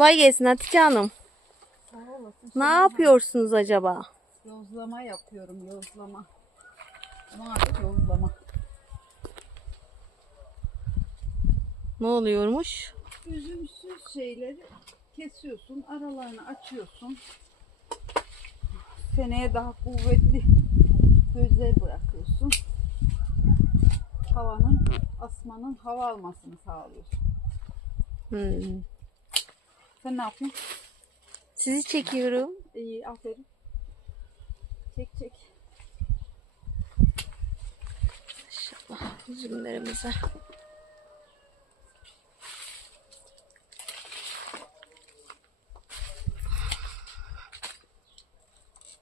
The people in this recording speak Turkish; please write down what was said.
Kolay gelsin Hatice Hanım. Sağ olasın. Ne yapıyorsunuz acaba? Yozlama yapıyorum, yozlama. Ama artık yozlama. Ne oluyormuş? Üzümsüz şeyleri kesiyorsun, aralarını açıyorsun. Seneye daha kuvvetli gözler bırakıyorsun. Asmanın hava almasını sağlıyorsun. Sen ne yapıyorsun? Sizi çekiyorum. İyi, aferin. Çek. Maşallah üzümlerimize.